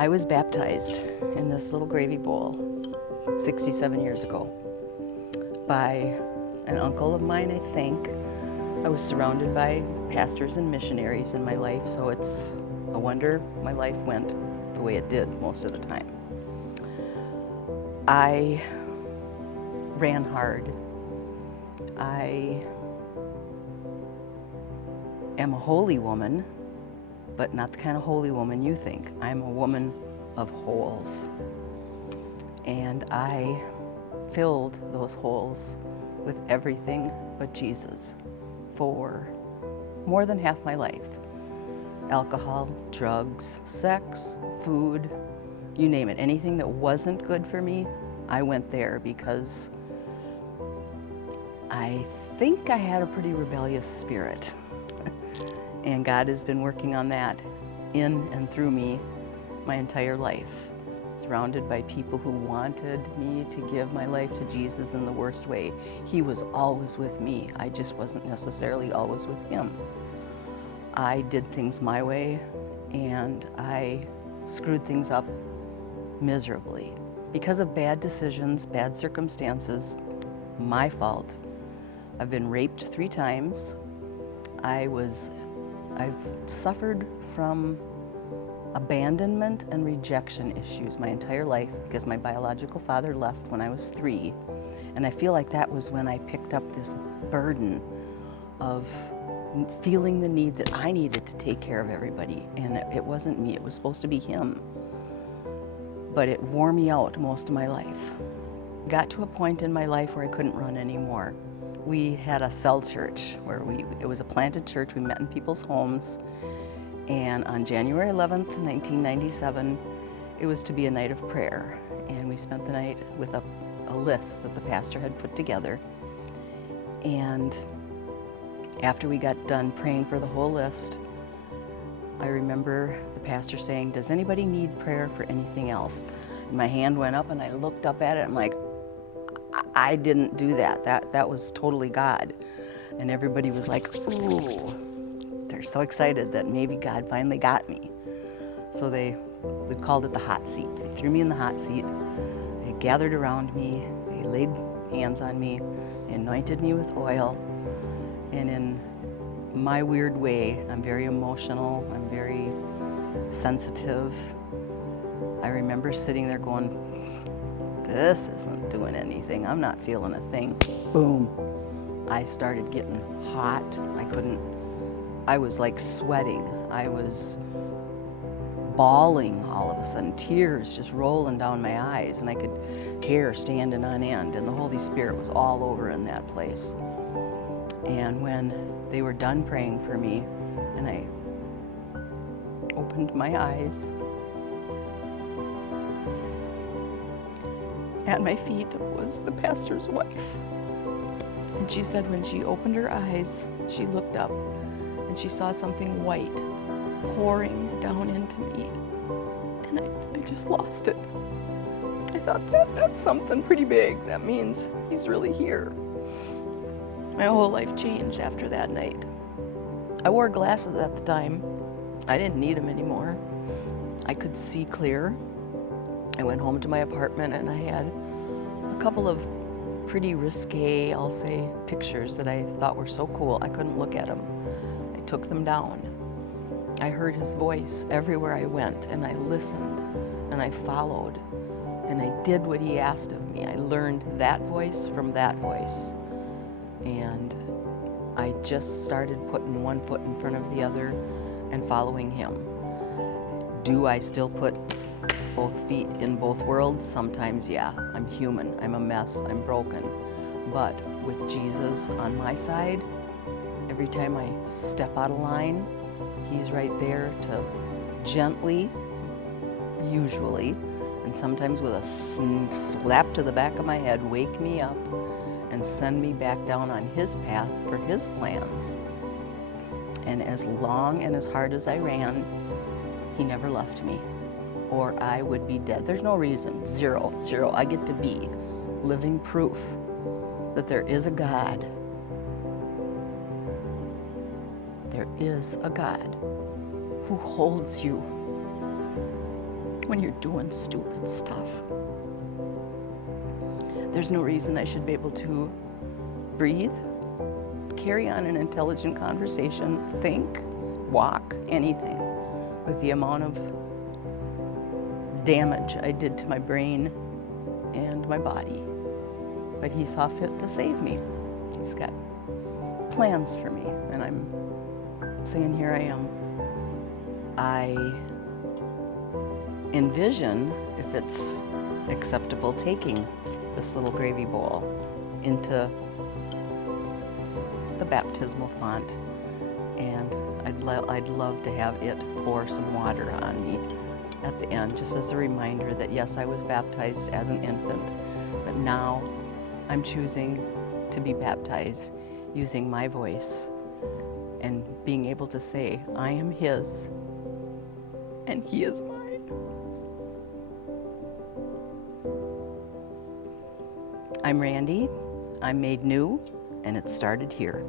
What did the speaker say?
I was baptized in this little gravy bowl 67 years ago by an uncle of mine, I think. I was surrounded by pastors and missionaries in my life, so it's a wonder my life went the way it did most of the time. I ran hard. I am a holy woman, but not the kind of holy woman you think. I'm a woman of holes. And I filled those holes with everything but Jesus for more than half my life. Alcohol, drugs, sex, food, you name it. Anything that wasn't good for me, I went there because I think I had a pretty rebellious spirit. And God has been working on that in and through me my entire life. Surrounded by people who wanted me to give my life to Jesus in the worst way. He was always with me. I just wasn't necessarily always with him. I did things my way, and I screwed things up miserably. Because of bad decisions, bad circumstances, my fault. I've been raped 3 times. I've suffered from abandonment and rejection issues my entire life because my biological father left when I was 3. And I feel like that was when I picked up this burden of feeling the need that I needed to take care of everybody. And it wasn't me, it was supposed to be him. But it wore me out most of my life. Got to a point in my life where I couldn't run anymore. We had a cell church where it was a planted church. We met in people's homes. And on January 11th, 1997, it was to be a night of prayer. And we spent the night with a list that the pastor had put together. And after we got done praying for the whole list, I remember the pastor saying, "Does anybody need prayer for anything else?" And my hand went up and I looked up at it. I'm like, I didn't do that. That was totally God. And everybody was like, ooh. They're so excited that maybe God finally got me. So we called it the hot seat. They threw me in the hot seat. They gathered around me. They laid hands on me. They anointed me with oil. And in my weird way, I'm very emotional. I'm very sensitive. I remember sitting there going, this isn't doing anything. I'm not feeling a thing. Boom. I started getting hot. I was like sweating. I was bawling all of a sudden, tears just rolling down my eyes, and I could hair standing on end, and the Holy Spirit was all over in that place. And when they were done praying for me, and I opened my eyes, at my feet was the pastor's wife. And she said when she opened her eyes, she looked up and she saw something white pouring down into me. And I just lost it. I thought, that's something pretty big. That means he's really here. My whole life changed after that night. I wore glasses at the time. I didn't need them anymore. I could see clear. I went home to my apartment and I had a couple of pretty risque, I'll say, pictures that I thought were so cool I couldn't look at them. I took them down. I heard his voice everywhere I went, and I listened and I followed and I did what he asked of me. I learned that voice from that voice, and I just started putting one foot in front of the other and following him. Do I still put both feet in both worlds? Sometimes, yeah. I'm human. I'm a mess. I'm broken. But with Jesus on my side, every time I step out of line, he's right there to gently, usually, and sometimes with a slap to the back of my head, wake me up and send me back down on his path for his plans. And as long and as hard as I ran, he never left me, or I would be dead. There's no reason. Zero. I get to be living proof that there is a God. There is a God who holds you when you're doing stupid stuff. There's no reason I should be able to breathe, carry on an intelligent conversation, think, walk, anything, with the amount of damage I did to my brain and my body. But he saw fit to save me. He's got plans for me, and I'm saying, here I am. I envision, if it's acceptable, taking this little gravy bowl into the baptismal font, and I'd love to have it pour some water on me at the end, just as a reminder that yes, I was baptized as an infant, but now I'm choosing to be baptized using my voice and being able to say, I am his and he is mine. I'm Randi, I'm made new, and it started here.